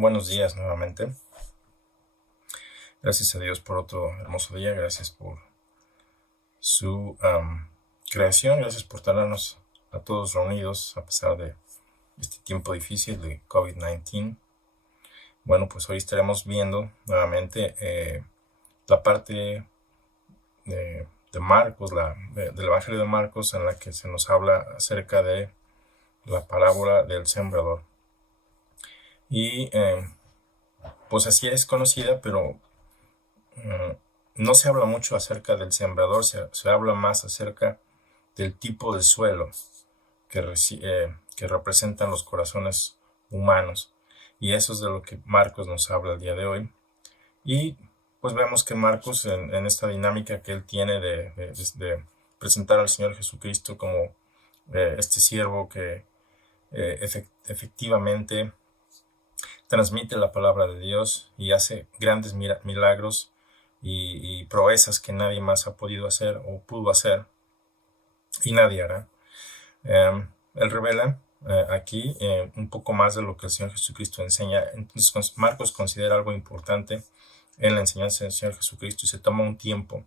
Buenos días nuevamente. Gracias a Dios por otro hermoso día. Gracias por su creación. Gracias por tenernos a todos reunidos a pesar de este tiempo difícil de COVID-19. Bueno, pues hoy estaremos viendo nuevamente la parte de Marcos, del Evangelio de Marcos, en la que se nos habla acerca de la parábola del sembrador. Y pues así es conocida, pero no se habla mucho acerca del sembrador, se habla más acerca del tipo de suelo que representan los corazones humanos. Y eso es de lo que Marcos nos habla el día de hoy. Y pues vemos que Marcos, en esta dinámica que él tiene de presentar al Señor Jesucristo como este siervo que efectivamente transmite la palabra de Dios y hace grandes milagros y proezas que nadie más ha podido hacer o pudo hacer y nadie hará. Él revela aquí un poco más de lo que el Señor Jesucristo enseña. Entonces Marcos considera algo importante en la enseñanza del Señor Jesucristo y se toma un tiempo.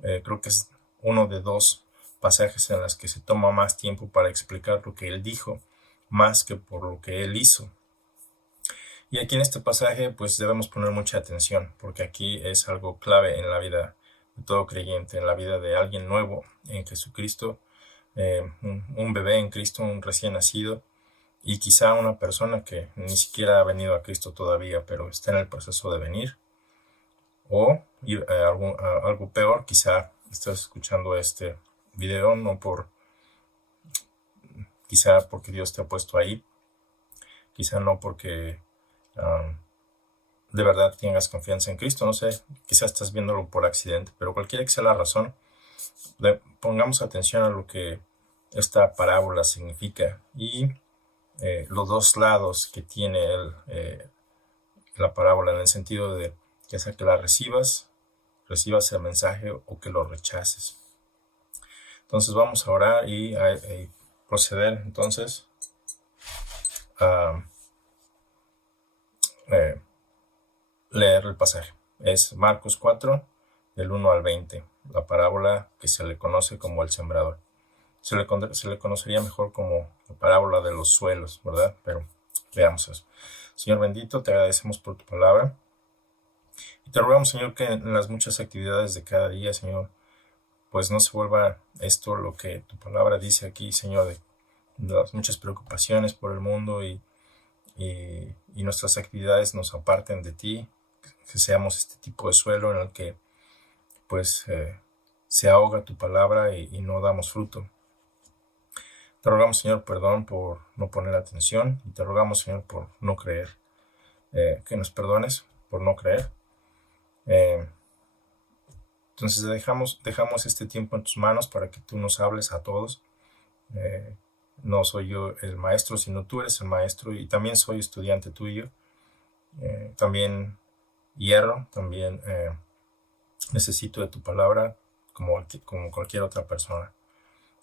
Creo que es uno de dos pasajes en los que se toma más tiempo para explicar lo que él dijo, más que por lo que él hizo. Y aquí en este pasaje pues debemos poner mucha atención, porque aquí es algo clave en la vida de todo creyente, en la vida de alguien nuevo en Jesucristo, un bebé en Cristo, un recién nacido, y quizá una persona que ni siquiera ha venido a Cristo todavía, pero está en el proceso de venir. O algo peor, quizá estás escuchando este video quizá porque Dios te ha puesto ahí, quizá no porque de verdad tengas confianza en Cristo, no sé, quizás estás viéndolo por accidente, pero cualquiera que sea la razón, pongamos atención a lo que esta parábola significa y los dos lados que tiene la parábola, en el sentido de ya sea que la recibas el mensaje o que lo rechaces. Entonces vamos a orar y a proceder entonces a leer el pasaje. Es Marcos 4, del 1 al 20, la parábola que se le conoce como el sembrador. Se le conocería mejor como la parábola de los suelos, ¿verdad? Pero veamos eso. Señor bendito, te agradecemos por tu palabra. Y te rogamos, Señor, que en las muchas actividades de cada día, Señor, pues no se vuelva esto lo que tu palabra dice aquí, Señor, de las muchas preocupaciones por el mundo y nuestras actividades nos aparten de ti, que seamos este tipo de suelo en el que pues se ahoga tu palabra y no damos fruto. Te rogamos, Señor, perdón por no poner atención y te rogamos, Señor, por no creer, que nos perdones por no creer. Entonces dejamos este tiempo en tus manos para que tú nos hables a todos. No soy yo el maestro, sino tú eres el maestro y también soy estudiante tuyo. También hierro, también necesito de tu palabra como cualquier otra persona.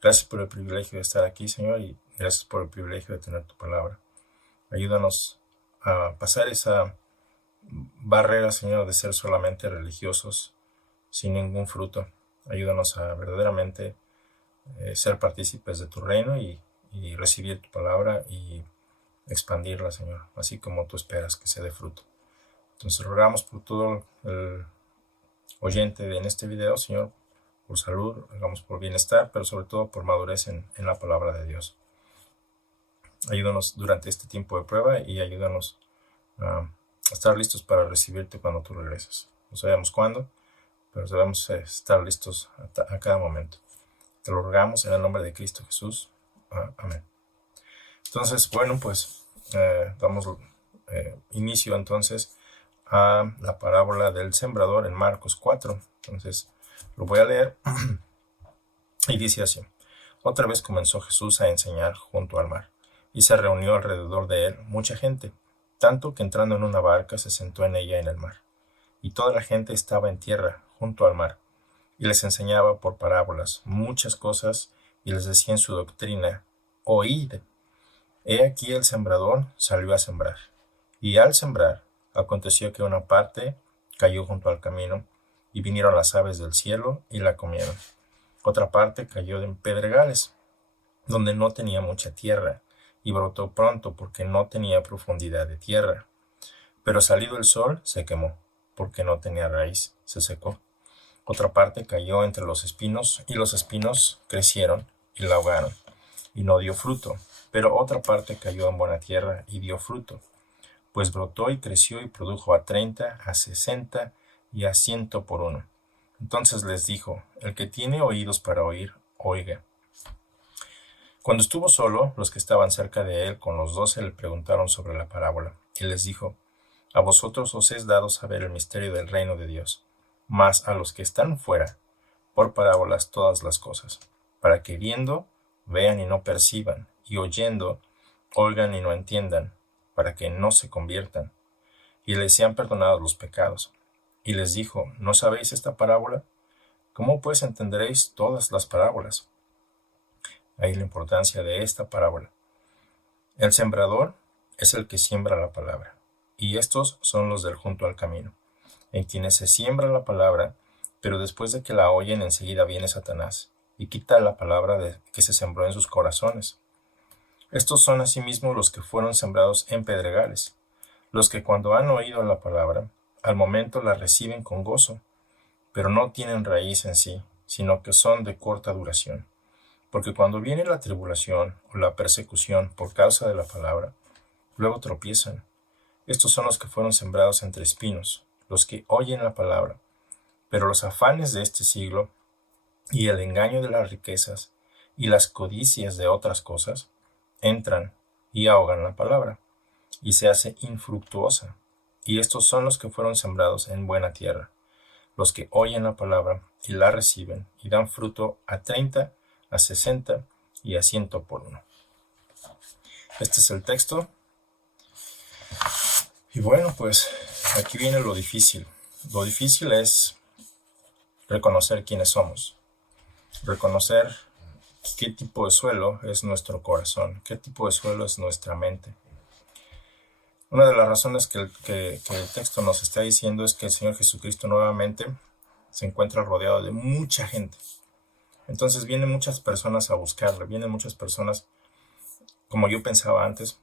Gracias por el privilegio de estar aquí, Señor, y gracias por el privilegio de tener tu palabra. Ayúdanos a pasar esa barrera, Señor, de ser solamente religiosos sin ningún fruto. Ayúdanos a verdaderamente ser partícipes de tu reino y recibir tu palabra y expandirla, Señor, así como tú esperas que se dé fruto. Entonces rogamos por todo el oyente en este video, Señor, por salud, rogamos por bienestar, pero sobre todo por madurez en la palabra de Dios. Ayúdanos durante este tiempo de prueba y ayúdanos a estar listos para recibirte cuando tú regreses. No sabemos cuándo, pero debemos estar listos a cada momento. Te lo rogamos en el nombre de Cristo Jesús. Amén. Entonces, bueno, pues damos inicio entonces a la parábola del sembrador en Marcos 4. Entonces, lo voy a leer y dice así. Otra vez comenzó Jesús a enseñar junto al mar, y se reunió alrededor de él mucha gente, tanto que entrando en una barca se sentó en ella en el mar. Y toda la gente estaba en tierra, junto al mar, y les enseñaba por parábolas muchas cosas, y les decía en su doctrina, oíd. He aquí el sembrador salió a sembrar. Y al sembrar, aconteció que una parte cayó junto al camino, y vinieron las aves del cielo y la comieron. Otra parte cayó en pedregales, donde no tenía mucha tierra, y brotó pronto porque no tenía profundidad de tierra. Pero salido el sol, se quemó, porque no tenía raíz, se secó. Otra parte cayó entre los espinos, y los espinos crecieron y la ahogaron, y no dio fruto. Pero otra parte cayó en buena tierra y dio fruto, pues brotó y creció y produjo a 30, a 60 y a 100 por uno. Entonces les dijo: el que tiene oídos para oír, oiga. Cuando estuvo solo, los que estaban cerca de él con los 12 le preguntaron sobre la parábola, y les dijo: a vosotros os es dado saber el misterio del reino de Dios, mas a los que están fuera, por parábolas todas las cosas, para que viendo, vean y no perciban, y oyendo, oigan y no entiendan, para que no se conviertan, y les sean perdonados los pecados. Y les dijo: ¿no sabéis esta parábola? ¿Cómo pues entenderéis todas las parábolas? Ahí la importancia de esta parábola. El sembrador es el que siembra la palabra, y estos son los del junto al camino, en quienes se siembra la palabra, pero después de que la oyen enseguida viene Satanás, y quita la palabra que se sembró en sus corazones. Estos son asimismo los que fueron sembrados en pedregales, los que cuando han oído la palabra, al momento la reciben con gozo, pero no tienen raíz en sí, sino que son de corta duración. Porque cuando viene la tribulación o la persecución por causa de la palabra, luego tropiezan. Estos son los que fueron sembrados entre espinos, los que oyen la palabra, pero los afanes de este siglo y el engaño de las riquezas y las codicias de otras cosas entran y ahogan la palabra, y se hace infructuosa. Y estos son los que fueron sembrados en buena tierra, los que oyen la palabra y la reciben, y dan fruto a 30, a 60 y a 100 por uno. Este es el texto. Y bueno, pues aquí viene lo difícil. Lo difícil es reconocer quiénes somos, reconocer qué tipo de suelo es nuestro corazón, qué tipo de suelo es nuestra mente. Una de las razones que el texto nos está diciendo es que el Señor Jesucristo nuevamente se encuentra rodeado de mucha gente. Entonces vienen muchas personas a buscarle, vienen muchas personas, como yo pensaba antes,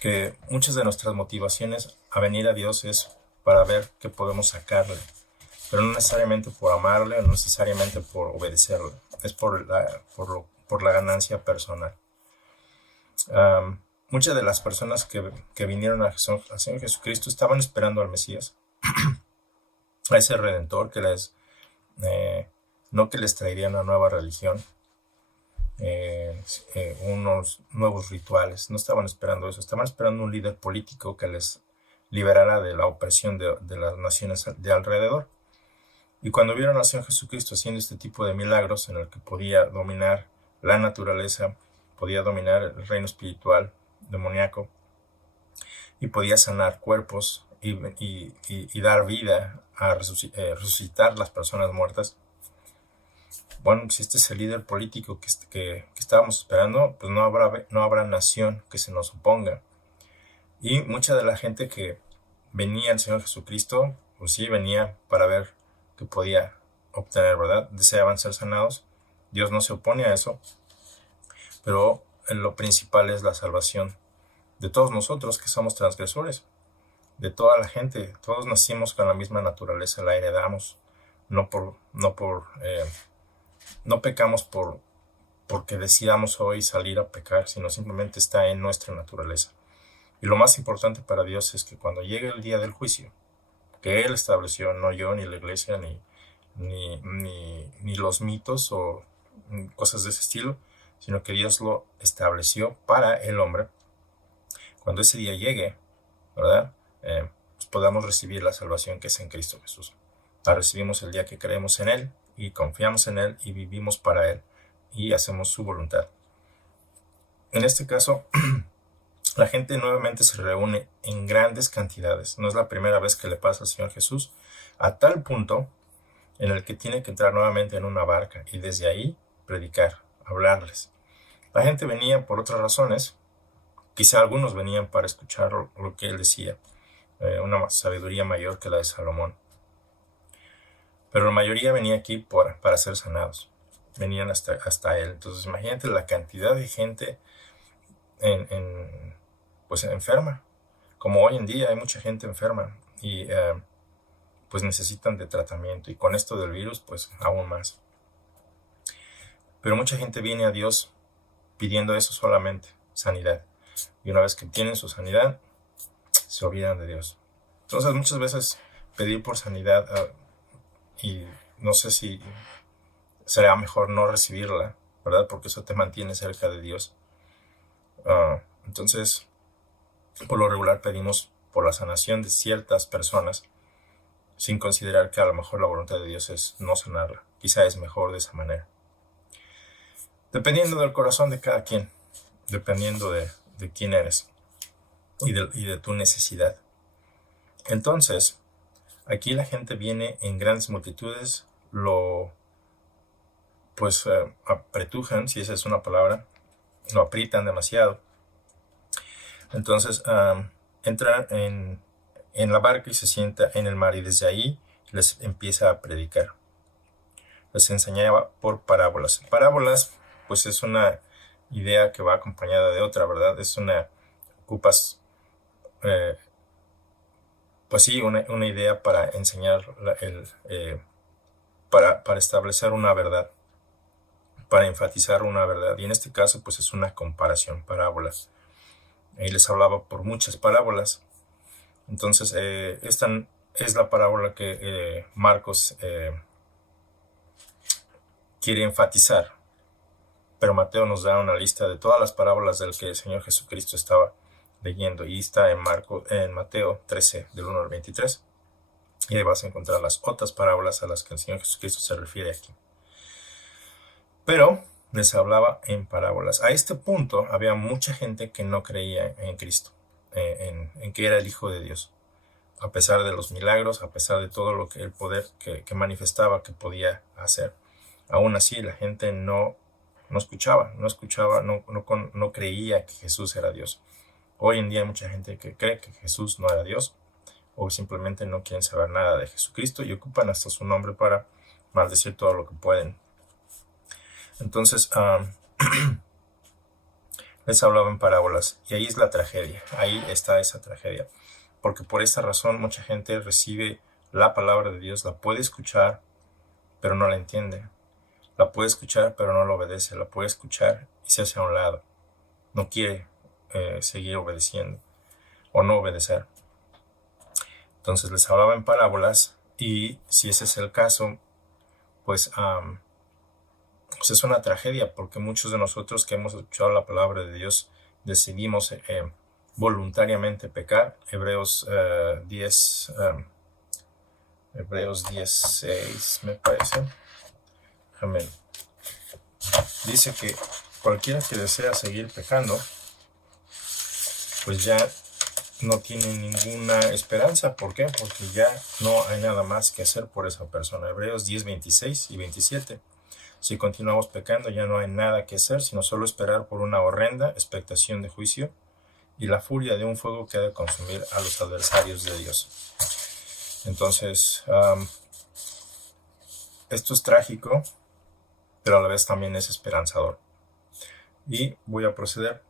que muchas de nuestras motivaciones a venir a Dios es para ver qué podemos sacarle, pero no necesariamente por amarle, no necesariamente por obedecerle, es por la ganancia personal. Muchas de las personas que vinieron al Señor Jesucristo estaban esperando al Mesías, a ese Redentor que no que les traería una nueva religión, unos nuevos rituales. No estaban esperando eso, estaban esperando un líder político que les liberara de la opresión de las naciones de alrededor. Y cuando vieron al Señor Jesucristo haciendo este tipo de milagros en el que podía dominar la naturaleza, podía dominar el reino espiritual demoníaco y podía sanar cuerpos y dar vida a resucitar las personas muertas, bueno, si este es el líder político que estábamos esperando, pues no habrá nación que se nos oponga. Y mucha de la gente que venía al Señor Jesucristo, pues sí, venía para ver qué podía obtener, ¿verdad? Deseaban ser sanados. Dios no se opone a eso, pero lo principal es la salvación de todos nosotros que somos transgresores, de toda la gente. Todos nacimos con la misma naturaleza, la heredamos, no pecamos porque decidamos hoy salir a pecar, sino simplemente está en nuestra naturaleza. Y lo más importante para Dios es que cuando llegue el día del juicio, que Él estableció, no yo, ni la iglesia, ni los mitos o cosas de ese estilo, sino que Dios lo estableció para el hombre, cuando ese día llegue, ¿verdad? Pues podamos recibir la salvación que es en Cristo Jesús. La recibimos el día que creemos en Él y confiamos en Él y vivimos para Él y hacemos su voluntad. En este caso, la gente nuevamente se reúne en grandes cantidades. No es la primera vez que le pasa al Señor Jesús, a tal punto en el que tiene que entrar nuevamente en una barca y desde ahí predicar, hablarles. La gente venía por otras razones, Quizá algunos venían para escuchar lo que él decía, una sabiduría mayor que la de Salomón. Pero la mayoría venía aquí para ser sanados. Venían hasta él. Entonces imagínate la cantidad de gente pues enferma. Como hoy en día hay mucha gente enferma y pues necesitan de tratamiento. Y con esto del virus, pues aún más. Pero mucha gente viene a Dios pidiendo eso solamente, sanidad. Y una vez que tienen su sanidad, se olvidan de Dios. Entonces muchas veces pedir por sanidad y no sé si será mejor no recibirla, ¿verdad? Porque eso te mantiene cerca de Dios. Entonces, por lo regular pedimos por la sanación de ciertas personas sin considerar que a lo mejor la voluntad de Dios es no sanarla. Quizá es mejor de esa manera. Dependiendo del corazón de cada quien, dependiendo de quién eres y de tu necesidad. Entonces, aquí la gente viene en grandes multitudes, apretujan, si esa es una palabra, lo aprietan demasiado. Entonces entra en la barca y se sienta en el mar y desde ahí les empieza a predicar. Les enseñaba por parábolas. Parábolas, pues es una idea que va acompañada de otra, ¿verdad? Ocupas, pues sí, una idea para enseñar, para establecer una verdad, para enfatizar una verdad. Y en este caso, pues es una comparación, parábolas. Y les hablaba por muchas parábolas. Entonces, esta es la parábola que Marcos quiere enfatizar. Pero Mateo nos da una lista de todas las parábolas del que el Señor Jesucristo estaba leyendo. Y está en Mateo 13, del 1 al 23. Y ahí vas a encontrar las otras parábolas a las que el Señor Jesucristo se refiere aquí. Pero les hablaba en parábolas. A este punto había mucha gente que no creía en Cristo, en que era el Hijo de Dios. A pesar de los milagros, a pesar de todo lo que el poder que manifestaba que podía hacer. Aún así la gente no escuchaba, no creía que Jesús era Dios. Hoy en día hay mucha gente que cree que Jesús no era Dios o simplemente no quieren saber nada de Jesucristo y ocupan hasta su nombre para maldecir todo lo que pueden. Entonces, les hablaba en parábolas y ahí es la tragedia, ahí está esa tragedia. Porque por esta razón mucha gente recibe la palabra de Dios, la puede escuchar, pero no la entiende. La puede escuchar, pero no la obedece. La puede escuchar y se hace a un lado. No quiere seguir obedeciendo o no obedecer. Entonces les hablaba en parábolas y si ese es el caso, pues es una tragedia porque muchos de nosotros que hemos escuchado la palabra de Dios decidimos voluntariamente pecar. Hebreos 10:6 me parece. Amén. Dice que cualquiera que desea seguir pecando, pues ya no tiene ninguna esperanza. ¿Por qué? Porque ya no hay nada más que hacer por esa persona. Hebreos 10:26 y 27. Si continuamos pecando, ya no hay nada que hacer, sino solo esperar por una horrenda expectación de juicio y la furia de un fuego que ha de consumir a los adversarios de Dios. Entonces, esto es trágico, pero a la vez también es esperanzador. Y voy a proceder.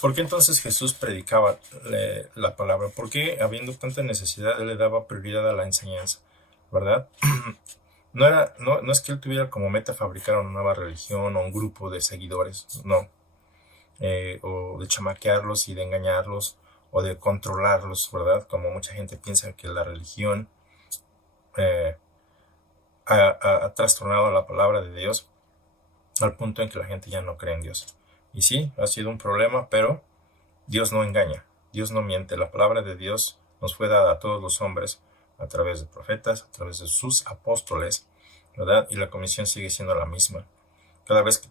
¿Por qué entonces Jesús predicaba la palabra? ¿Por qué, habiendo tanta necesidad, él le daba prioridad a la enseñanza? ¿Verdad? No es que él tuviera como meta fabricar una nueva religión o un grupo de seguidores, no. O de chamaquearlos y de engañarlos o de controlarlos, ¿verdad? Como mucha gente piensa que la religión ha trastornado la palabra de Dios al punto en que la gente ya no cree en Dios. Y sí, ha sido un problema, pero Dios no engaña, Dios no miente. La palabra de Dios nos fue dada a todos los hombres a través de profetas, a través de sus apóstoles, ¿verdad? Y la comisión sigue siendo la misma. Cada vez que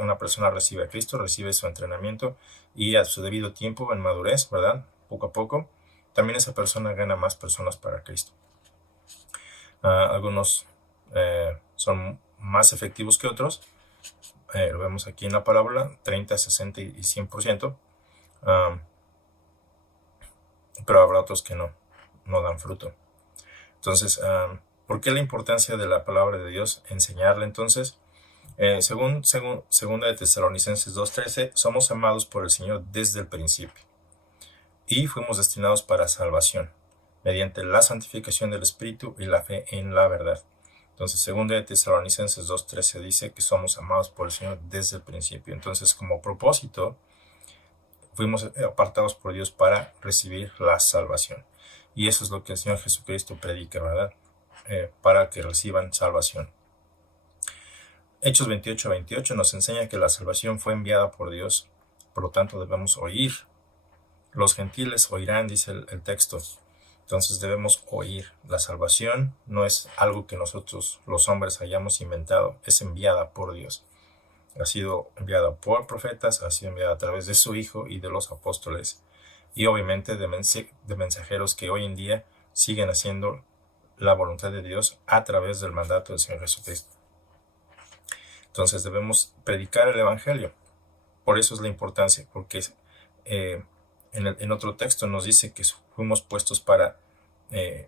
una persona recibe a Cristo, recibe su entrenamiento y a su debido tiempo, en madurez, ¿verdad? Poco a poco, también esa persona gana más personas para Cristo. Algunos son más efectivos que otros, lo vemos aquí en la parábola, 30, 60 y 100%, um, pero habrá otros que no dan fruto. Entonces, ¿por qué la importancia de la palabra de Dios? Enseñarla. Entonces, segunda de Tesalonicenses 2:13, somos amados por el Señor desde el principio y fuimos destinados para salvación mediante la santificación del Espíritu y la fe en la verdad. Entonces, segunda de Tesalonicenses 2:13 dice que somos amados por el Señor desde el principio. Entonces, como propósito, fuimos apartados por Dios para recibir la salvación. Y eso es lo que el Señor Jesucristo predica, ¿verdad? Para que reciban salvación. Hechos 28:28 nos enseña que la salvación fue enviada por Dios, por lo tanto debemos oír. Los gentiles oirán, dice el texto. Entonces debemos oír. La salvación no es algo que nosotros los hombres hayamos inventado, es enviada por Dios. Ha sido enviada por profetas, ha sido enviada a través de su Hijo y de los apóstoles, y obviamente de mensajeros que hoy en día siguen haciendo la voluntad de Dios a través del mandato del Señor Jesucristo. Entonces debemos predicar el Evangelio. Por eso es la importancia, porque en otro texto nos dice que fuimos puestos para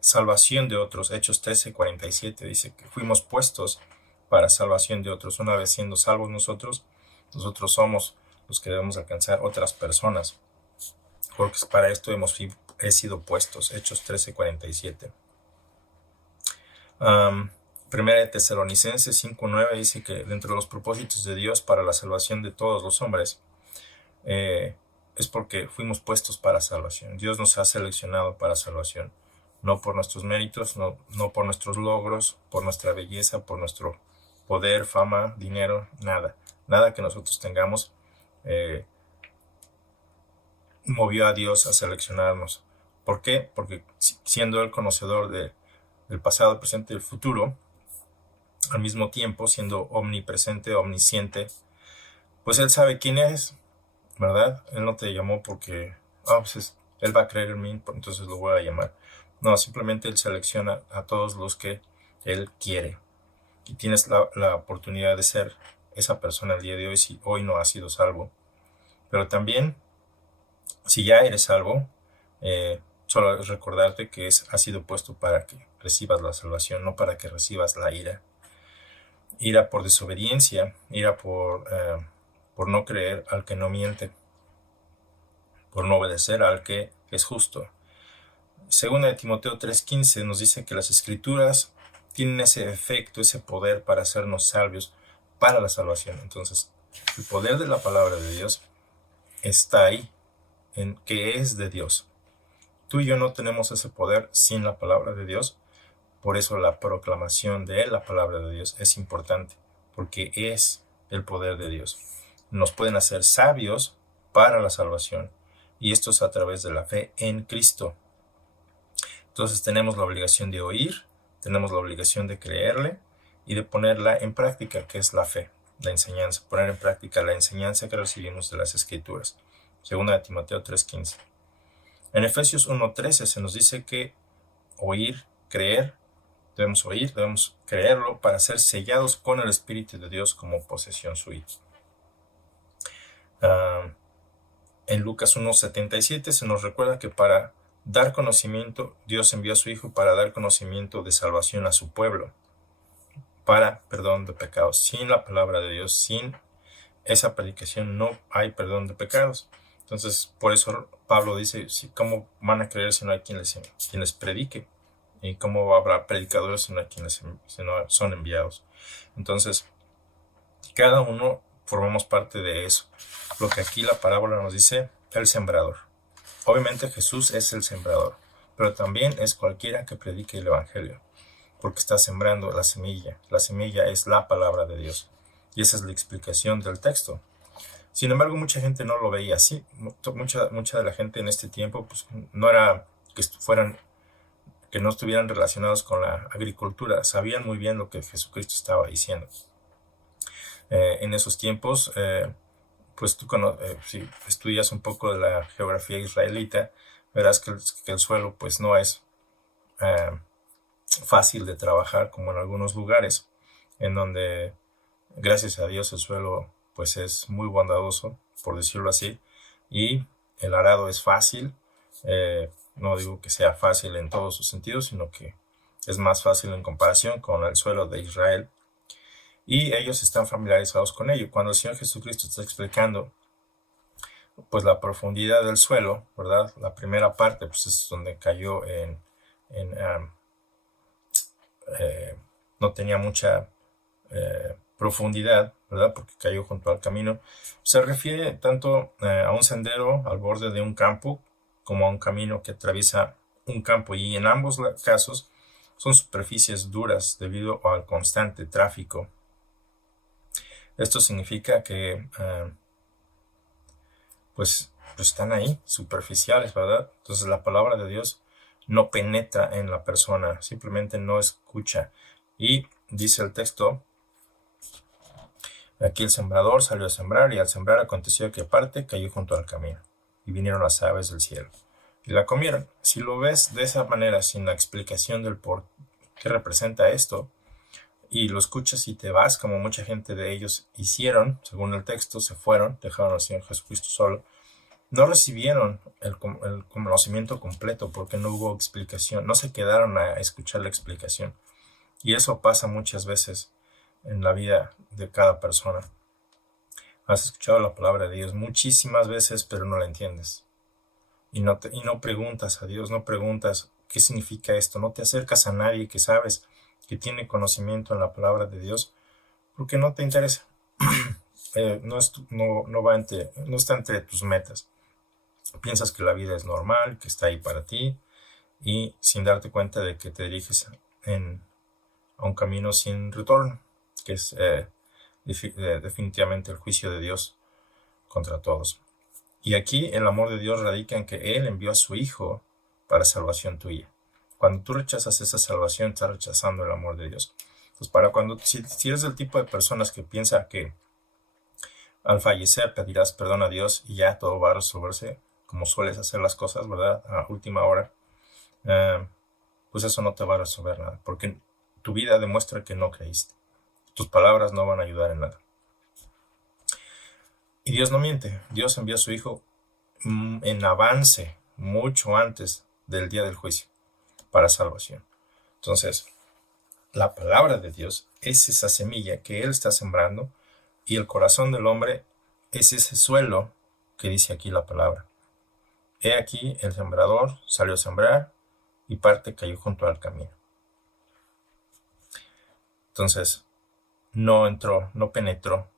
salvación de otros. Hechos 13:47 dice que fuimos puestos para salvación de otros. Una vez siendo salvos nosotros somos los que debemos alcanzar otras personas, porque para esto he sido puestos. Hechos 13:47. Primera de Tesalonicenses 5:9 dice que dentro de los propósitos de Dios para la salvación de todos los hombres, es porque fuimos puestos para salvación. Dios nos ha seleccionado para salvación, no por nuestros méritos, no por nuestros logros, por nuestra belleza, por nuestro poder, fama, dinero, nada que nosotros tengamos movió a Dios a seleccionarnos. ¿Por qué? Porque siendo Él conocedor del pasado, el presente y el futuro, al mismo tiempo siendo omnipresente, omnisciente, pues Él sabe quién eres, ¿verdad? Él no te llamó porque pues Él va a creer en mí, entonces lo voy a llamar. No, simplemente Él selecciona a todos los que Él quiere. Y tienes la oportunidad de ser esa persona el día de hoy si hoy no has sido salvo. Pero también, si ya eres salvo, solo es recordarte que has sido puesto para que recibas la salvación, no para que recibas la ira. Ira por desobediencia, ira por no creer al que no miente, por no obedecer al que es justo. Segunda de Timoteo 3:15 nos dice que las escrituras tienen ese efecto, ese poder para hacernos sabios para la salvación. Entonces, el poder de la palabra de Dios está ahí, en que es de Dios. Tú y yo no tenemos ese poder sin la palabra de Dios. Por eso la proclamación de la palabra de Dios es importante, porque es el poder de Dios. Nos pueden hacer sabios para la salvación, y esto es a través de la fe en Cristo. Entonces tenemos la obligación de oír, tenemos la obligación de creerle y de ponerla en práctica, que es la fe, la enseñanza, poner en práctica la enseñanza que recibimos de las Escrituras. Segunda de Timoteo 3:15. En Efesios 1:13 se nos dice que oír, creer, debemos oír, debemos creerlo para ser sellados con el Espíritu de Dios como posesión suya. En Lucas 1:77 se nos recuerda que para dar conocimiento, Dios envió a su Hijo para dar conocimiento de salvación a su pueblo, para perdón de pecados. Sin la palabra de Dios, sin esa predicación, no hay perdón de pecados. Entonces, por eso Pablo dice, ¿cómo van a creer si no hay quien les predique? ¿Y cómo habrá predicadores si no hay quienes son enviados? Entonces, cada uno formamos parte de eso. Lo que aquí la parábola nos dice, el sembrador. Obviamente Jesús es el sembrador, pero también es cualquiera que predique el Evangelio, porque está sembrando la semilla. La semilla es la palabra de Dios, y esa es la explicación del texto. Sin embargo, mucha gente no lo veía así. Mucha de la gente en este tiempo, pues, no era que no estuvieran relacionados con la agricultura, sabían muy bien lo que Jesucristo estaba diciendo. En esos tiempos, pues tú si estudias un poco de la geografía israelita, verás que el suelo pues no es fácil de trabajar como en algunos lugares, en donde Gracias a Dios el suelo pues es muy bondadoso, por decirlo así, y el arado es fácil. No digo que sea fácil en todos sus sentidos, sino que es más fácil en comparación con el suelo de Israel. Y ellos están familiarizados con ello. Cuando el Señor Jesucristo está explicando pues la profundidad del suelo, ¿verdad? La primera parte pues es donde cayó en no tenía mucha profundidad, ¿verdad? Porque cayó junto al camino. Se refiere tanto a un sendero al borde de un campo como a un camino que atraviesa un campo, y en ambos casos son superficies duras debido al constante tráfico. Esto significa que pues están ahí, superficiales, ¿verdad? Entonces la palabra de Dios no penetra en la persona, simplemente no escucha. Y dice el texto, aquí el sembrador salió a sembrar, y al sembrar aconteció que parte cayó junto al camino, y vinieron las aves del cielo, y la comieron. Si lo ves de esa manera, sin la explicación del por qué representa esto, y lo escuchas y te vas, como mucha gente de ellos hicieron, según el texto, se fueron, dejaron al Señor Jesucristo solo, no recibieron el conocimiento completo porque no hubo explicación, no se quedaron a escuchar la explicación. Y eso pasa muchas veces en la vida de cada persona. Has escuchado la palabra de Dios muchísimas veces, pero no la entiendes. Y no preguntas a Dios, no preguntas qué significa esto, no te acercas a nadie que sabes que tiene conocimiento en la palabra de Dios, porque no te interesa. No está entre tus metas. Piensas que la vida es normal, que está ahí para ti, y sin darte cuenta de que te diriges a un camino sin retorno, que es definitivamente el juicio de Dios contra todos. Y aquí el amor de Dios radica en que Él envió a su Hijo para salvación tuya. Cuando tú rechazas esa salvación, estás rechazando el amor de Dios. Entonces, si eres del tipo de personas que piensa que al fallecer pedirás perdón a Dios y ya todo va a resolverse, como sueles hacer las cosas, ¿verdad? A última hora, pues eso no te va a resolver nada, porque tu vida demuestra que no creíste. Tus palabras no van a ayudar en nada. Y Dios no miente. Dios envió a su Hijo en avance, mucho antes del día del juicio, para salvación. Entonces, la palabra de Dios es esa semilla que Él está sembrando, y el corazón del hombre es ese suelo que dice aquí la palabra. He aquí el sembrador salió a sembrar, y parte cayó junto al camino. Entonces, no entró, no penetró,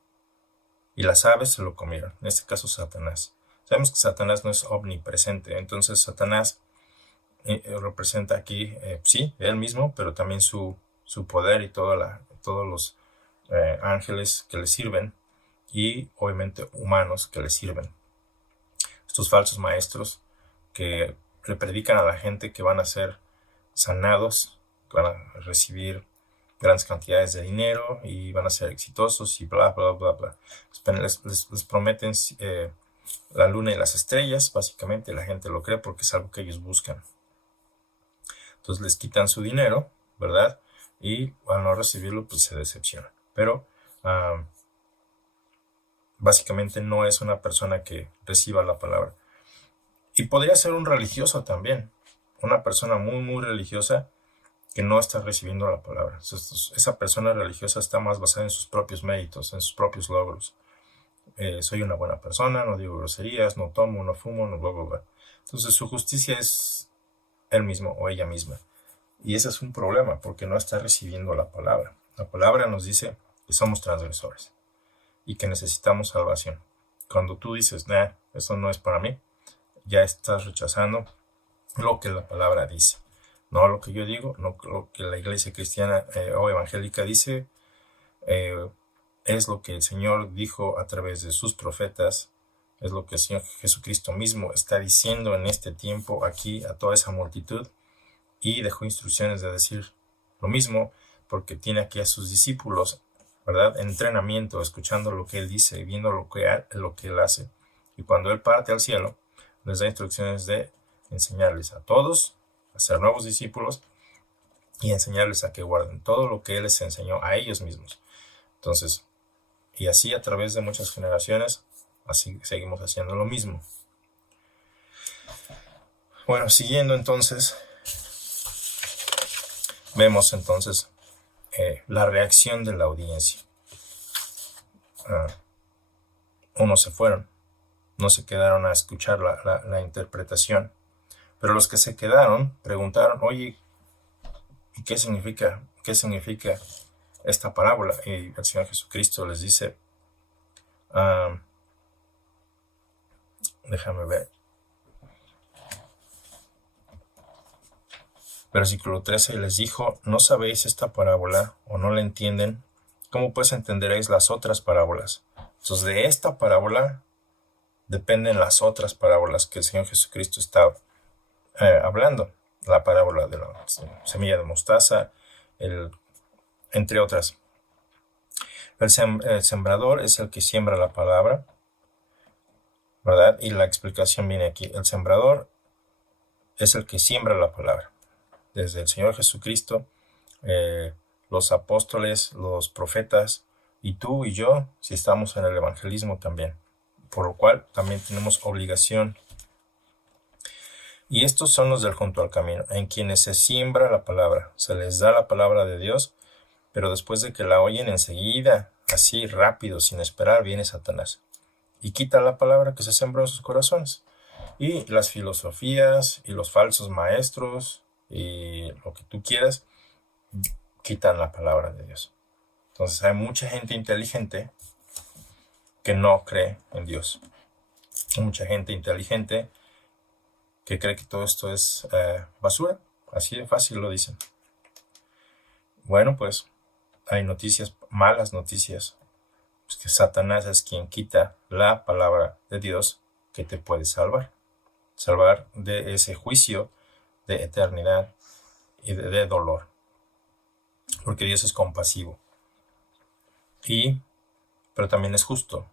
y las aves se lo comieron. En este caso, Satanás. Sabemos que Satanás no es omnipresente, entonces Satanás representa aquí, sí, él mismo, pero también su poder y todos los ángeles que le sirven, y obviamente humanos que le sirven. Estos falsos maestros que le predican a la gente que van a ser sanados, que van a recibir grandes cantidades de dinero y van a ser exitosos y bla, bla, bla, bla. Les prometen la luna y las estrellas. Básicamente la gente lo cree porque es algo que ellos buscan. Entonces les quitan su dinero, ¿verdad? Y al no recibirlo, pues se decepcionan. Pero básicamente no es una persona que reciba la palabra. Y podría ser un religioso también. Una persona muy, muy religiosa que no está recibiendo la palabra. Esa persona religiosa está más basada en sus propios méritos, en sus propios logros. Soy una buena persona, no digo groserías, no tomo, no fumo, no bla, bla, bla. Entonces su justicia es él mismo o ella misma. Y ese es un problema porque no está recibiendo la palabra. La palabra nos dice que somos transgresores y que necesitamos salvación. Cuando tú dices, nah, eso no es para mí, ya estás rechazando lo que la palabra dice. No lo que yo digo, no lo que la iglesia cristiana o evangélica dice, es lo que el Señor dijo a través de sus profetas, es lo que el Señor Jesucristo mismo está diciendo en este tiempo aquí a toda esa multitud, y dejó instrucciones de decir lo mismo porque tiene aquí a sus discípulos, ¿verdad? En entrenamiento, escuchando lo que Él dice, viendo lo que Él hace. Y cuando Él parte al cielo, les da instrucciones de enseñarles a todos a ser nuevos discípulos y enseñarles a que guarden todo lo que Él les enseñó a ellos mismos. Entonces, Y así a través de muchas generaciones, así seguimos haciendo lo mismo. Bueno, siguiendo entonces, vemos entonces la reacción de la audiencia. Unos se fueron, no se quedaron a escuchar la interpretación, pero los que se quedaron preguntaron, oye, ¿y qué significa esta parábola? Y el Señor Jesucristo les dice, déjame ver, versículo 13, y les dijo, ¿no sabéis esta parábola o no la entienden? ¿Cómo pues entenderéis las otras parábolas? Entonces de esta parábola dependen las otras parábolas que el Señor Jesucristo está hablando. La parábola de la semilla de mostaza, entre otras. El sembrador es el que siembra la palabra, ¿verdad? Y la explicación viene aquí. El sembrador es el que siembra la palabra. Desde el Señor Jesucristo, los apóstoles, los profetas, y tú y yo, si estamos en el evangelismo también. Por lo cual también tenemos obligación. Y estos son los del junto al camino, en quienes se siembra la palabra. Se les da la palabra de Dios, pero después de que la oyen enseguida, así rápido, sin esperar, viene Satanás y quita la palabra que se sembró en sus corazones. Y las filosofías y los falsos maestros y lo que tú quieras, quitan la palabra de Dios. Entonces hay mucha gente inteligente que no cree en Dios. Hay mucha gente inteligente que cree que todo esto es basura. Así de fácil lo dicen. Bueno, pues hay noticias, malas noticias. Pues que Satanás es quien quita la palabra de Dios que te puede salvar. Salvar de ese juicio de eternidad y de dolor. Porque Dios es compasivo. Pero también es justo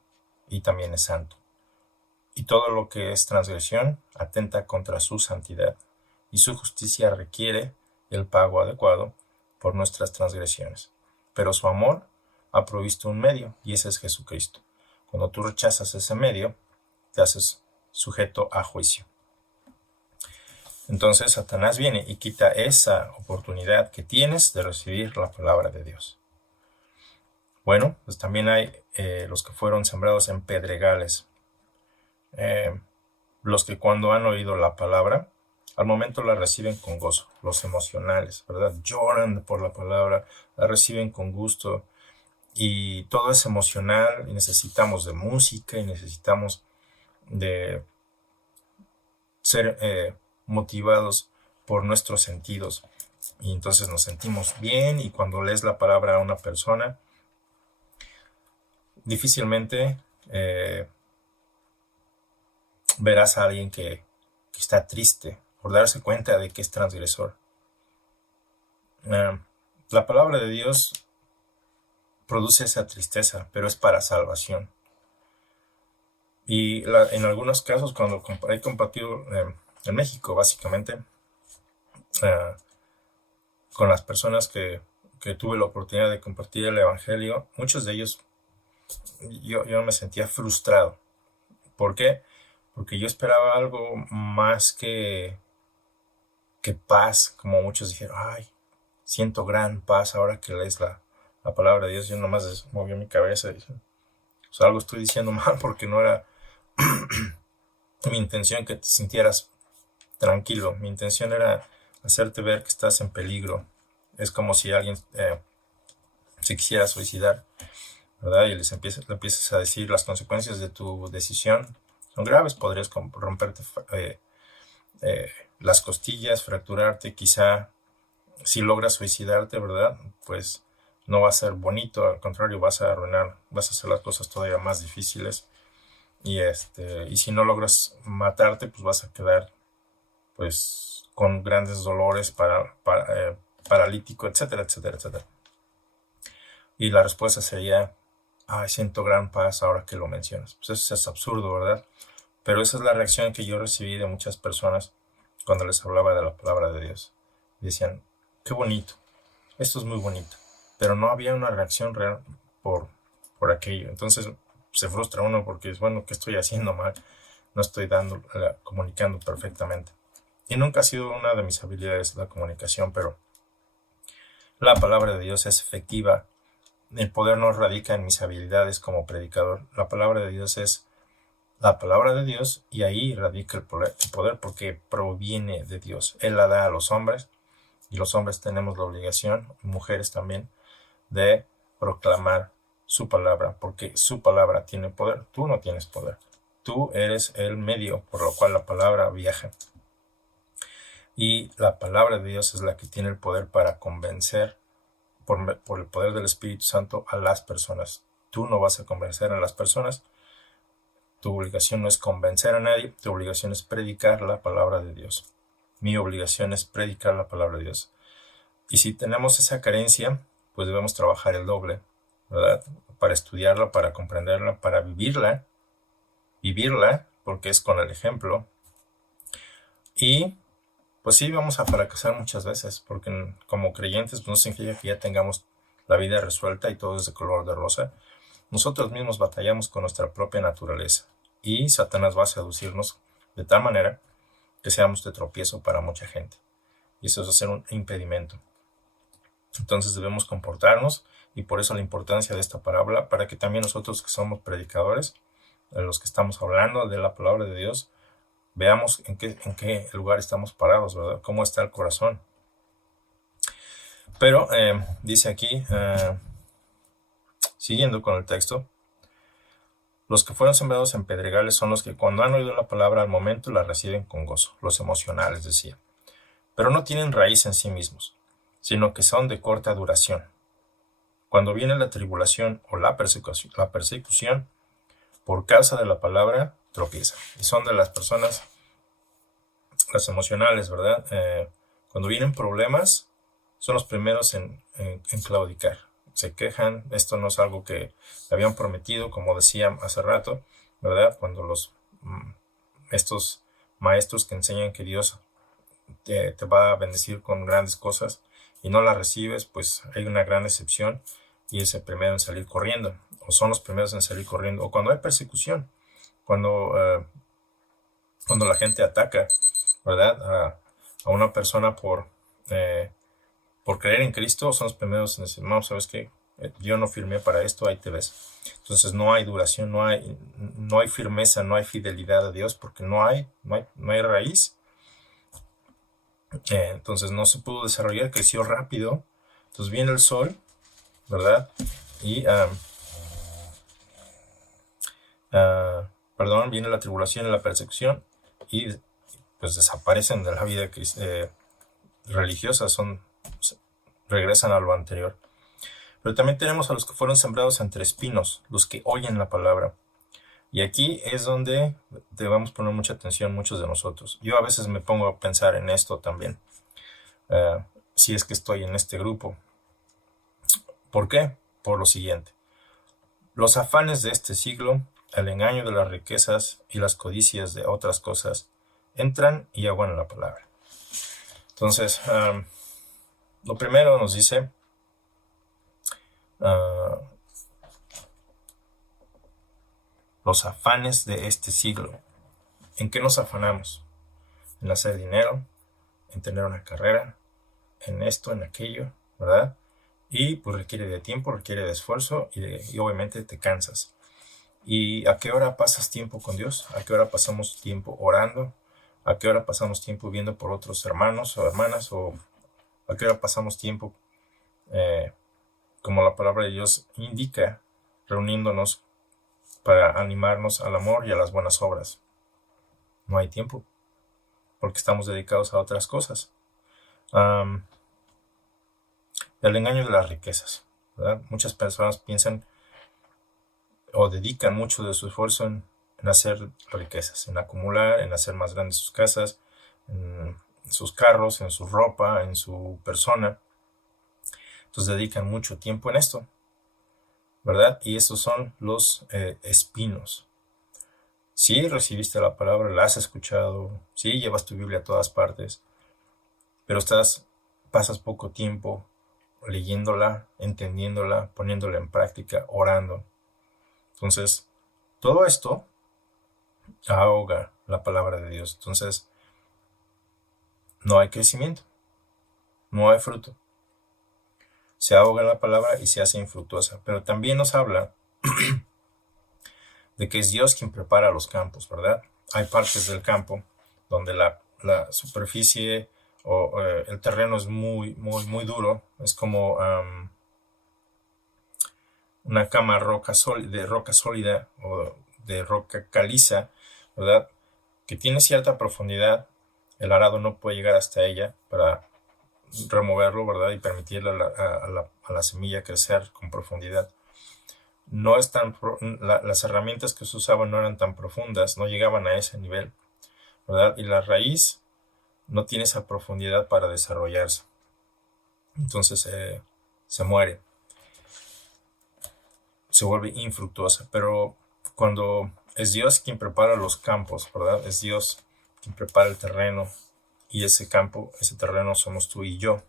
y también es santo. Y todo lo que es transgresión atenta contra su santidad, y su justicia requiere el pago adecuado por nuestras transgresiones. Pero su amor ha provisto un medio, y ese es Jesucristo. Cuando tú rechazas ese medio, te haces sujeto a juicio. Entonces Satanás viene y quita esa oportunidad que tienes de recibir la palabra de Dios. Bueno, pues también hay los que fueron sembrados en pedregales. Los que cuando han oído la palabra, al momento la reciben con gozo, los emocionales, ¿verdad? Lloran por la palabra, la reciben con gusto, y todo es emocional, y necesitamos de música, y necesitamos de ser motivados por nuestros sentidos, y entonces nos sentimos bien, y cuando lees la palabra a una persona, difícilmente verás a alguien que está triste por darse cuenta de que es transgresor. La palabra de Dios produce esa tristeza, pero es para salvación. Y en algunos casos, cuando he compartido en México, básicamente, con las personas que tuve la oportunidad de compartir el Evangelio, muchos de ellos, yo me sentía frustrado. ¿Por qué? Porque yo esperaba algo más que paz, como muchos dijeron, ay, siento gran paz ahora que lees la palabra de Dios. Yo nomás moví mi cabeza y dije, pues algo estoy diciendo mal, porque no era mi intención que te sintieras tranquilo. Mi intención era hacerte ver que estás en peligro. Es como si alguien se quisiera suicidar, ¿verdad? Y le empiezas a decir las consecuencias de tu decisión son graves. Podrías romperte las costillas, fracturarte, quizá si logras suicidarte, ¿verdad? Pues no va a ser bonito, al contrario, vas a arruinar, vas a hacer las cosas todavía más difíciles. Y si no logras matarte, pues vas a quedar pues con grandes dolores, paralítico, etcétera, etcétera, etcétera. Y la respuesta sería, ay, siento gran paz ahora que lo mencionas. Pues eso es absurdo, ¿verdad? Pero esa es la reacción que yo recibí de muchas personas cuando les hablaba de la palabra de Dios. Decían, qué bonito, esto es muy bonito. Pero no había una reacción real por por aquello. Entonces se frustra uno porque es, bueno, ¿qué estoy haciendo mal? No estoy comunicando perfectamente. Y nunca ha sido una de mis habilidades la comunicación, pero la palabra de Dios es efectiva. El poder no radica en mis habilidades como predicador. La palabra de Dios es la palabra de Dios y ahí radica el poder porque proviene de Dios. Él la da a los hombres y los hombres tenemos la obligación, mujeres también, de proclamar su palabra porque su palabra tiene poder. Tú no tienes poder. Tú eres el medio por lo cual la palabra viaja. Y la palabra de Dios es la que tiene el poder para convencer por el poder del Espíritu Santo a las personas. Tú no vas a convencer a las personas. Tu obligación no es convencer a nadie. Tu obligación es predicar la palabra de Dios. Mi obligación es predicar la palabra de Dios. Y si tenemos esa carencia, pues debemos trabajar el doble, ¿verdad? Para estudiarla, para comprenderla, para vivirla, porque es con el ejemplo. Y pues sí, vamos a fracasar muchas veces, porque como creyentes pues no significa que ya tengamos la vida resuelta y todo es de color de rosa. Nosotros mismos batallamos con nuestra propia naturaleza y Satanás va a seducirnos de tal manera que seamos de tropiezo para mucha gente. Y eso es hacer un impedimento. Entonces debemos comportarnos y por eso la importancia de esta parábola, para que también nosotros que somos predicadores, los que estamos hablando de la palabra de Dios, veamos en qué lugar estamos parados, ¿verdad? Cómo está el corazón. Pero dice aquí, siguiendo con el texto, los que fueron sembrados en pedregales son los que cuando han oído la palabra al momento la reciben con gozo, los emocionales, decía. Pero no tienen raíz en sí mismos, sino que son de corta duración. Cuando viene la tribulación o la persecución por causa de la palabra, tropiezan. Y son de las personas, las emocionales, ¿verdad? Cuando vienen problemas, son los primeros en claudicar. Se quejan, esto no es algo que habían prometido, como decía hace rato, ¿verdad? Cuando estos maestros que enseñan que Dios te va a bendecir con grandes cosas y no las recibes, pues hay una gran excepción y es el primero en salir corriendo, o son los primeros en salir corriendo, o cuando hay persecución, cuando la gente ataca, ¿verdad? A una persona por creer en Cristo, son los primeros en decir, no, ¿sabes qué? Yo no firmé para esto, ahí te ves. Entonces no hay duración, no hay firmeza, no hay fidelidad a Dios, porque no hay raíz. Entonces no se pudo desarrollar, creció rápido. Entonces viene el sol, ¿verdad? Y viene la tribulación y la persecución y pues desaparecen de la vida religiosa, regresan a lo anterior. Pero también tenemos a los que fueron sembrados entre espinos, los que oyen la palabra. Y aquí es donde debemos poner mucha atención muchos de nosotros. Yo a veces me pongo a pensar en esto también, si es que estoy en este grupo. ¿Por qué? Por lo siguiente. Los afanes de este siglo, el engaño de las riquezas y las codicias de otras cosas entran y aguan la palabra. Entonces, lo primero nos dice, los afanes de este siglo. ¿En qué nos afanamos? En hacer dinero, en tener una carrera, en esto, en aquello, ¿verdad? Y pues requiere de tiempo, requiere de esfuerzo y obviamente te cansas. ¿Y a qué hora pasas tiempo con Dios? ¿A qué hora pasamos tiempo orando? ¿A qué hora pasamos tiempo viendo por otros hermanos o hermanas? ¿O a qué hora pasamos tiempo, como la palabra de Dios indica, reuniéndonos para animarnos al amor y a las buenas obras? No hay tiempo, porque estamos dedicados a otras cosas. El engaño de las riquezas, ¿verdad? Muchas personas piensan o dedican mucho de su esfuerzo en hacer riquezas, en acumular, en hacer más grandes sus casas, en sus carros, en su ropa, en su persona. Entonces dedican mucho tiempo en esto, ¿verdad? Y esos son los espinos. Sí recibiste la palabra, la has escuchado, sí llevas tu Biblia a todas partes, pero pasas poco tiempo leyéndola, entendiéndola, poniéndola en práctica, orando. Entonces, todo esto ahoga la palabra de Dios. Entonces, no hay crecimiento, no hay fruto. Se ahoga la palabra y se hace infructuosa. Pero también nos habla de que es Dios quien prepara los campos, ¿verdad? Hay partes del campo donde la superficie o el terreno es muy, muy, muy duro. Es como una cama de roca sólida o de roca caliza, ¿verdad? Que tiene cierta profundidad. El arado no puede llegar hasta ella para removerlo, ¿verdad? Y permitirle a la semilla crecer con profundidad. No es tan las herramientas que se usaban no eran tan profundas, no llegaban a ese nivel, ¿verdad? Y la raíz no tiene esa profundidad para desarrollarse. Entonces se muere, se vuelve infructuosa. Pero cuando es Dios quien prepara los campos, ¿verdad? Es Dios quien prepara el terreno, y ese campo, ese terreno somos tú y yo.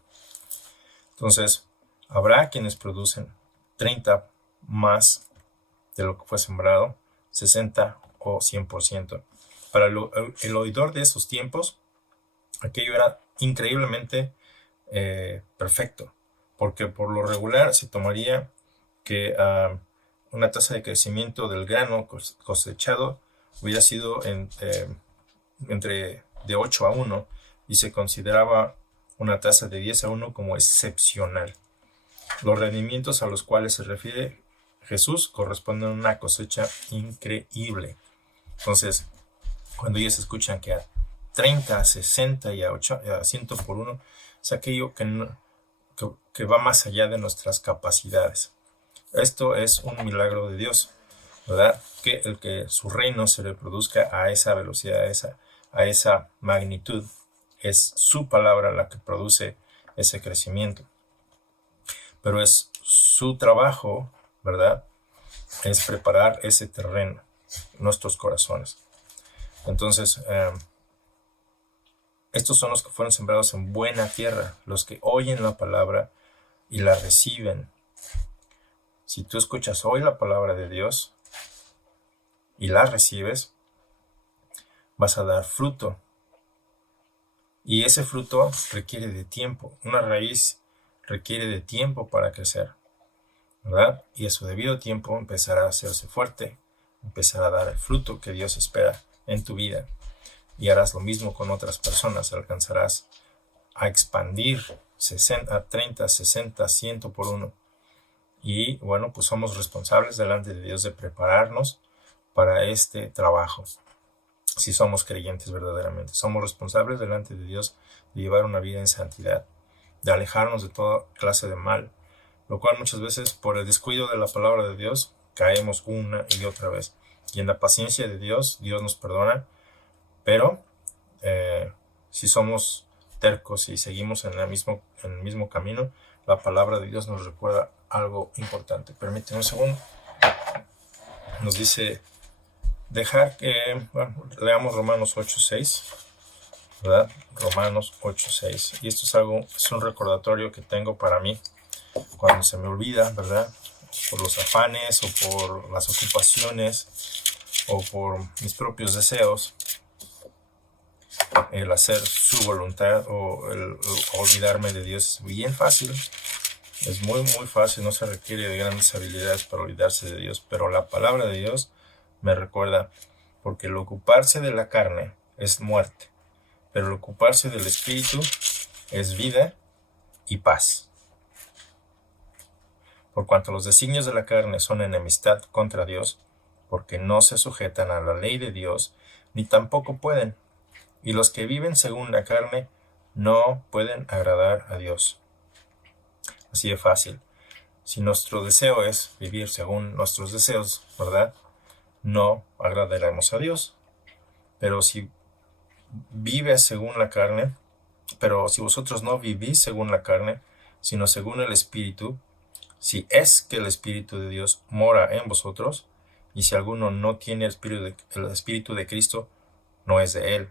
Entonces, habrá quienes producen 30 más de lo que fue sembrado, 60 o 100%. Para el oidor de esos tiempos, aquello era increíblemente perfecto, porque por lo regular se tomaría que una tasa de crecimiento del grano cosechado hubiera sido entre de 8 a 1, y se consideraba una tasa de 10 a 1 como excepcional. Los rendimientos a los cuales se refiere Jesús corresponden a una cosecha increíble. Entonces, cuando ellos escuchan que a 30, a 60 y a 100 por 1, es aquello que va más allá de nuestras capacidades. Esto es un milagro de Dios, ¿verdad? Que su reino se reproduzca a esa velocidad, a esa magnitud. Es su palabra la que produce ese crecimiento. Pero es su trabajo, ¿verdad? Es preparar ese terreno, nuestros corazones. Entonces, estos son los que fueron sembrados en buena tierra, los que oyen la palabra y la reciben. Si tú escuchas hoy la palabra de Dios y la recibes, vas a dar fruto. Y ese fruto requiere de tiempo. Una raíz requiere de tiempo para crecer, ¿verdad? Y a su debido tiempo empezará a hacerse fuerte, empezará a dar el fruto que Dios espera en tu vida. Y harás lo mismo con otras personas. Alcanzarás a expandir 60, 30, 60, 100 por 1. Y bueno, pues somos responsables delante de Dios de prepararnos para este trabajo. Si somos creyentes verdaderamente, somos responsables delante de Dios de llevar una vida en santidad, de alejarnos de toda clase de mal, lo cual muchas veces por el descuido de la palabra de Dios caemos una y otra vez. Y en la paciencia de Dios, Dios nos perdona, pero si somos tercos y seguimos en el mismo camino, la palabra de Dios nos recuerda algo importante. Permíteme un segundo. Nos dice dejar que, leamos Romanos 8:6, ¿verdad? Romanos 8:6. Y esto es un recordatorio que tengo para mí cuando se me olvida, ¿verdad? Por los afanes o por las ocupaciones o por mis propios deseos, el hacer su voluntad o el olvidarme de Dios es bien fácil. Es muy, muy fácil, no se requiere de grandes habilidades para olvidarse de Dios, pero la palabra de Dios me recuerda, porque el ocuparse de la carne es muerte, pero el ocuparse del Espíritu es vida y paz. Por cuanto los designios de la carne son enemistad contra Dios, porque no se sujetan a la ley de Dios, ni tampoco pueden, y los que viven según la carne no pueden agradar a Dios. Así de fácil. Si nuestro deseo es vivir según nuestros deseos, ¿verdad? No agradaremos a Dios. Pero si vives según la carne, pero si vosotros no vivís según la carne, sino según el Espíritu, si es que el Espíritu de Dios mora en vosotros, y si alguno no tiene el Espíritu de Cristo, no es de él.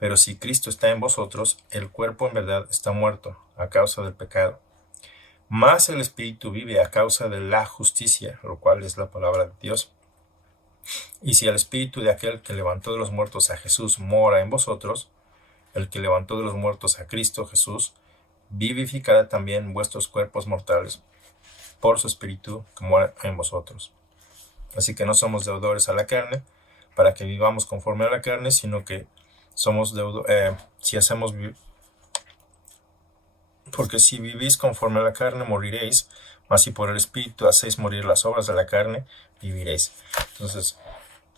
Pero si Cristo está en vosotros, el cuerpo en verdad está muerto a causa del pecado, mas el Espíritu vive a causa de la justicia, lo cual es la palabra de Dios. Y si el espíritu de aquel que levantó de los muertos a Jesús mora en vosotros, el que levantó de los muertos a Cristo Jesús, vivificará también vuestros cuerpos mortales por su espíritu que mora en vosotros. Así que no somos deudores a la carne, para que vivamos conforme a la carne, sino que somos porque si vivís conforme a la carne, moriréis, mas si por el espíritu hacéis morir las obras de la carne, viviréis. Entonces,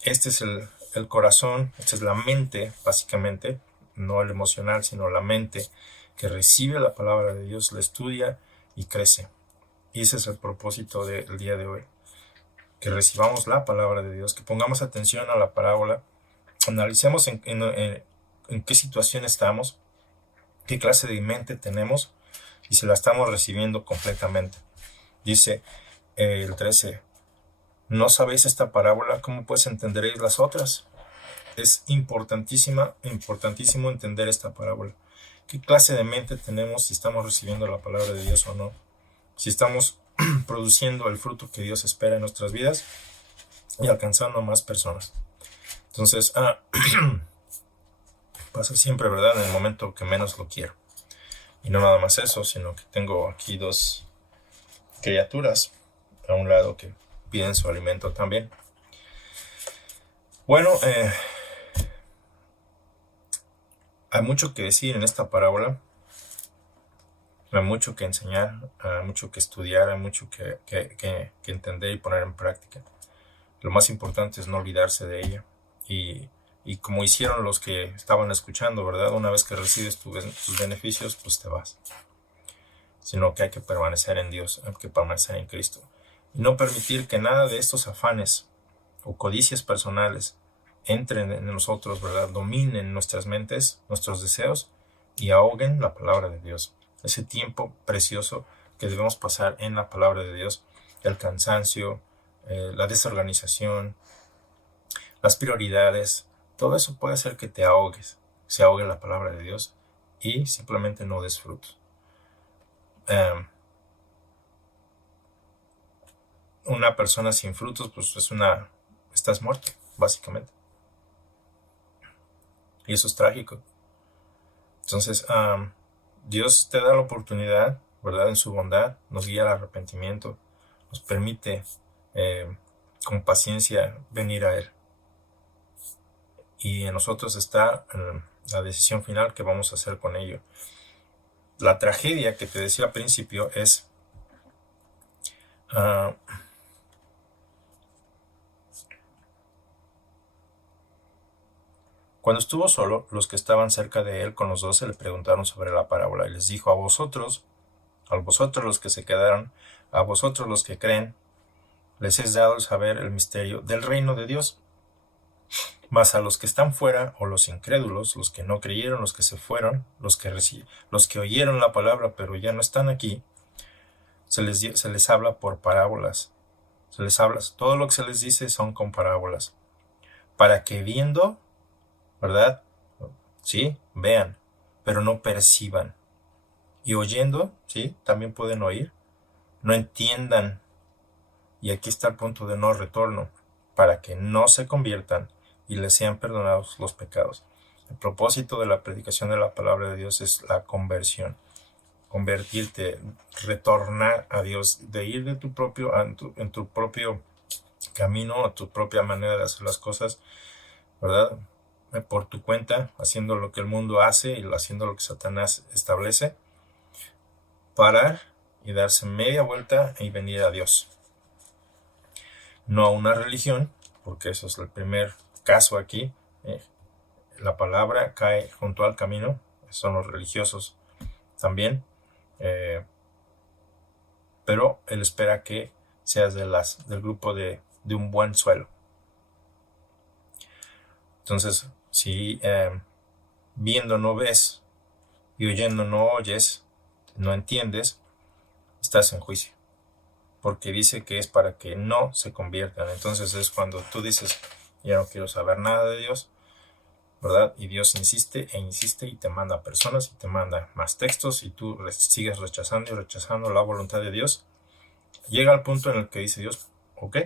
este es el corazón, esta es la mente, básicamente, no el emocional, sino la mente, que recibe la palabra de Dios, la estudia y crece. Y ese es el propósito del día de hoy. Que recibamos la palabra de Dios, que pongamos atención a la parábola, analicemos en qué situación estamos, qué clase de mente tenemos y si la estamos recibiendo completamente. Dice el 13, ¿no sabéis esta parábola? ¿Cómo pues entenderéis las otras? Es importantísimo entender esta parábola. ¿Qué clase de mente tenemos si estamos recibiendo la palabra de Dios o no? Si estamos produciendo el fruto que Dios espera en nuestras vidas y alcanzando a más personas. Entonces, pasa siempre, ¿verdad? En el momento que menos lo quiero. Y no nada más eso, sino que tengo aquí dos criaturas a un lado que piden su alimento también. Bueno, hay mucho que decir en esta parábola. Hay mucho que enseñar, hay mucho que estudiar, hay mucho que entender y poner en práctica. Lo más importante es no olvidarse de ella. Y como hicieron los que estaban escuchando, ¿verdad? Una vez que recibes tus beneficios, pues te vas. Sino que hay que permanecer en Dios, hay que permanecer en Cristo. Y no permitir que nada de estos afanes o codicias personales entren en nosotros, ¿verdad? Dominen nuestras mentes, nuestros deseos y ahoguen la palabra de Dios. Ese tiempo precioso que debemos pasar en la palabra de Dios, el cansancio, la desorganización, las prioridades, todo eso puede hacer que te ahogues, se ahogue la palabra de Dios y simplemente no des frutos. Una persona sin frutos, pues estás muerto, básicamente. Y eso es trágico. Entonces, Dios te da la oportunidad, ¿verdad? En su bondad, nos guía al arrepentimiento, nos permite con paciencia venir a Él. Y en nosotros está la decisión final que vamos a hacer con ello. La tragedia que te decía al principio es cuando estuvo solo, los que estaban cerca de él con los 12 le preguntaron sobre la parábola y les dijo: a vosotros los que se quedaron, a vosotros los que creen, les es dado el saber el misterio del reino de Dios. Mas a los que están fuera, o los incrédulos, los que no creyeron, los que se fueron, los que oyeron la palabra pero ya no están aquí, se les habla por parábolas. Todo lo que se les dice son con parábolas, para que viendo, ¿verdad? Sí, vean, pero no perciban. Y oyendo, sí, también pueden oír, no entiendan. Y aquí está el punto de no retorno, para que no se conviertan y les sean perdonados los pecados. El propósito de la predicación de la palabra de Dios es la conversión. Convertirte, retornar a Dios, de ir en tu propio camino, a tu propia manera de hacer las cosas, ¿verdad? Por tu cuenta, haciendo lo que el mundo hace y haciendo lo que Satanás establece, parar y darse media vuelta y venir a Dios. No a una religión, porque eso es el primer caso aquí. La palabra cae junto al camino, son los religiosos también, pero Él espera que seas del grupo de un buen suelo. Entonces, si viendo no ves y oyendo no oyes, no entiendes, estás en juicio, porque dice que es para que no se conviertan. Entonces es cuando tú dices: ya no quiero saber nada de Dios, ¿verdad? Y Dios insiste e insiste y te manda personas y te manda más textos y tú sigues rechazando y rechazando la voluntad de Dios. Llega al punto en el que dice Dios: ok,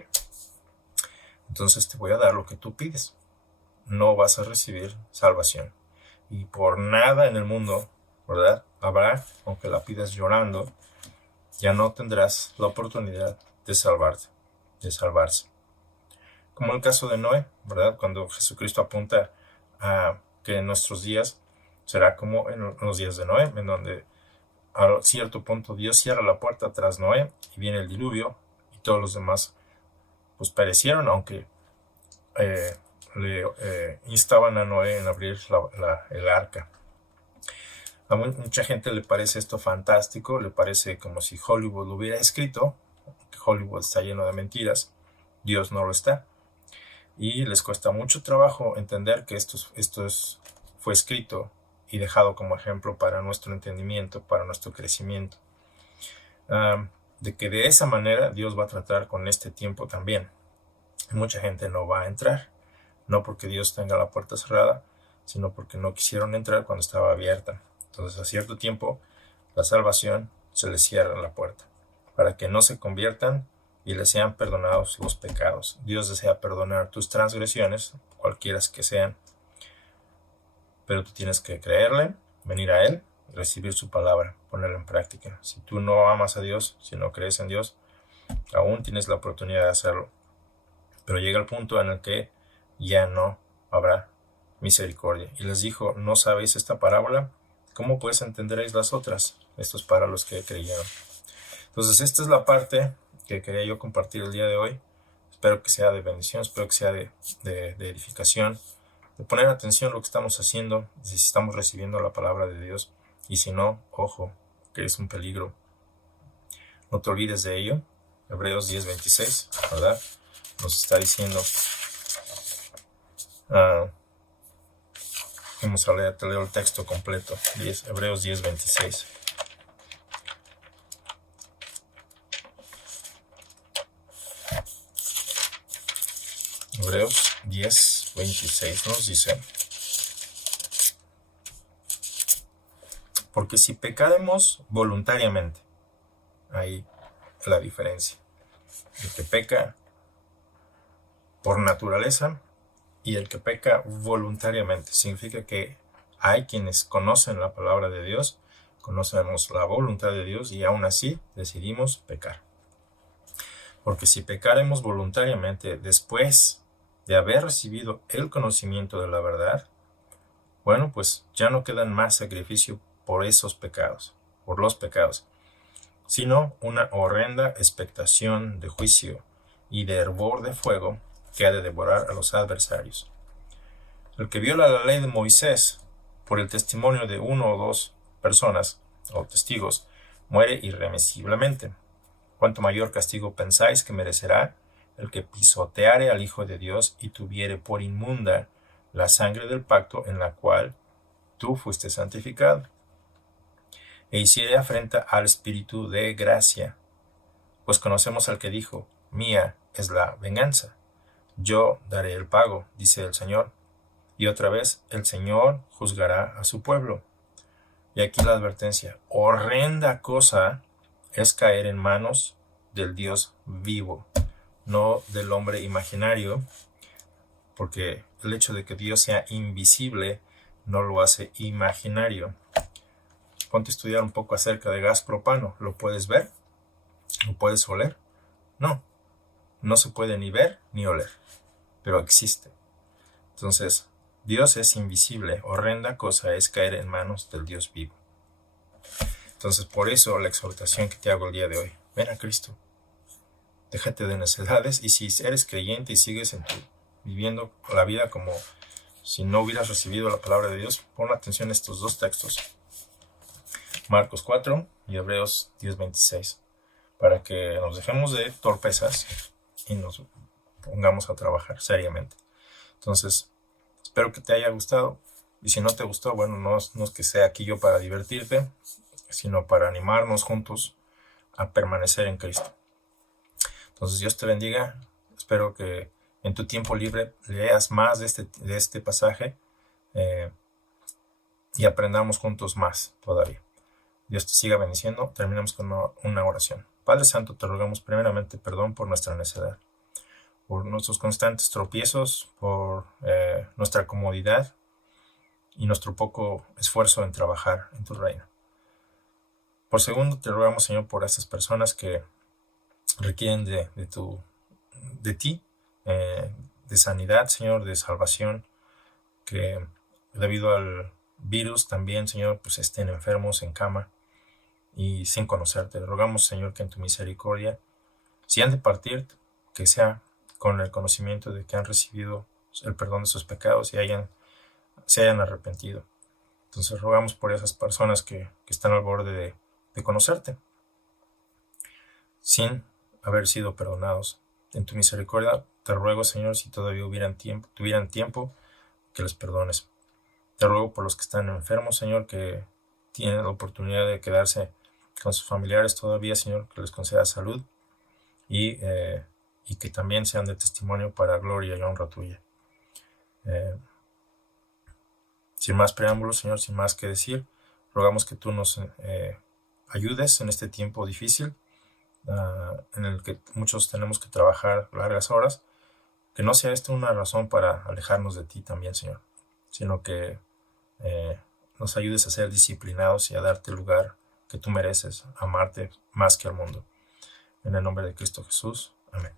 entonces te voy a dar lo que tú pides. No vas a recibir salvación. Y por nada en el mundo, ¿verdad? Habrá, aunque la pidas llorando, ya no tendrás la oportunidad de salvarte, de salvarse. Como el caso de Noé, ¿verdad? Cuando Jesucristo apunta a que en nuestros días será como en los días de Noé, en donde a cierto punto Dios cierra la puerta tras Noé y viene el diluvio y todos los demás pues perecieron, aunque le instaban a Noé en abrir el arca. A mucha gente le parece esto fantástico, le parece como si Hollywood lo hubiera escrito, que Hollywood está lleno de mentiras, Dios no lo está. Y les cuesta mucho trabajo entender que esto fue escrito y dejado como ejemplo para nuestro entendimiento, para nuestro crecimiento. De que de esa manera Dios va a tratar con este tiempo también. Mucha gente no va a entrar, no porque Dios tenga la puerta cerrada, sino porque no quisieron entrar cuando estaba abierta. Entonces a cierto tiempo la salvación se les cierra la puerta, para que no se conviertan y les sean perdonados los pecados. Dios desea perdonar tus transgresiones, cualquiera que sean, pero tú tienes que creerle, venir a Él, recibir su palabra, ponerla en práctica. Si tú no amas a Dios, si no crees en Dios, aún tienes la oportunidad de hacerlo. Pero llega el punto en el que ya no habrá misericordia. Y les dijo, ¿no sabéis esta parábola? ¿Cómo pues entenderéis las otras? Esto es para los que creyeron. Entonces esta es la parte que quería yo compartir el día de hoy. Espero que sea de bendición, espero que sea de edificación, de poner atención a lo que estamos haciendo, si estamos recibiendo la palabra de Dios, y si no, ojo, que es un peligro. No te olvides de ello. Hebreos 10:26, ¿verdad? Nos está diciendo, vamos a leer, te leo el texto completo, Hebreos 10:26. Hebreos 10:26 nos dice, porque si pecaremos voluntariamente, ahí la diferencia, el que peca por naturaleza y el que peca voluntariamente, significa que hay quienes conocen la palabra de Dios, conocemos la voluntad de Dios y aún así decidimos pecar. Porque si pecaremos voluntariamente después de haber recibido el conocimiento de la verdad, bueno, pues ya no quedan más sacrificio por esos pecados, por los pecados, sino una horrenda expectación de juicio y de hervor de fuego que ha de devorar a los adversarios. El que viola la ley de Moisés por el testimonio de uno o dos personas o testigos muere irremisiblemente. ¿Cuánto mayor castigo pensáis que merecerá el que pisoteare al Hijo de Dios y tuviere por inmunda la sangre del pacto en la cual tú fuiste santificado? E hiciere afrenta al Espíritu de gracia, pues conocemos al que dijo, mía es la venganza, yo daré el pago, dice el Señor. Y otra vez, el Señor juzgará a su pueblo. Y aquí la advertencia, horrenda cosa es caer en manos del Dios vivo, no del hombre imaginario, porque el hecho de que Dios sea invisible no lo hace imaginario. Ponte a estudiar un poco acerca de gas propano. ¿Lo puedes ver? ¿Lo puedes oler? No, no se puede ni ver ni oler, pero existe. Entonces, Dios es invisible, horrenda cosa es caer en manos del Dios vivo. Entonces, por eso la exhortación que te hago el día de hoy, ven a Cristo, déjate de necedades, y si eres creyente y sigues viviendo la vida como si no hubieras recibido la palabra de Dios, pon atención a estos dos textos, Marcos 4 y Hebreos 10:26, para que nos dejemos de torpezas y nos pongamos a trabajar seriamente. Entonces, espero que te haya gustado, y si no te gustó, bueno, no es que sea aquí yo para divertirte, sino para animarnos juntos a permanecer en Cristo. Entonces, Dios te bendiga. Espero que en tu tiempo libre leas más de este pasaje y aprendamos juntos más todavía. Dios te siga bendiciendo. Terminamos con una oración. Padre Santo, te rogamos primeramente perdón por nuestra necedad, por nuestros constantes tropiezos, por nuestra comodidad y nuestro poco esfuerzo en trabajar en tu reino. Por segundo, te rogamos, Señor, por estas personas que requieren de ti, de sanidad, Señor, de salvación, que debido al virus también, Señor, pues estén enfermos en cama y sin conocerte. Te rogamos, Señor, que en tu misericordia, si han de partir, que sea con el conocimiento de que han recibido el perdón de sus pecados y se hayan arrepentido. Entonces rogamos por esas personas que están al borde de conocerte, sin haber sido perdonados. En tu misericordia te ruego, Señor, si todavía tuvieran tiempo, que les perdones. Te ruego por los que están enfermos, Señor, que tienen la oportunidad de quedarse con sus familiares todavía, Señor, que les conceda salud y que también sean de testimonio para gloria y honra tuya. Sin más preámbulos, Señor, sin más que decir, rogamos que tú nos ayudes en este tiempo difícil, en el que muchos tenemos que trabajar largas horas, que no sea esto una razón para alejarnos de ti también, Señor, sino que nos ayudes a ser disciplinados y a darte el lugar que tú mereces, amarte más que al mundo. En el nombre de Cristo Jesús. Amén.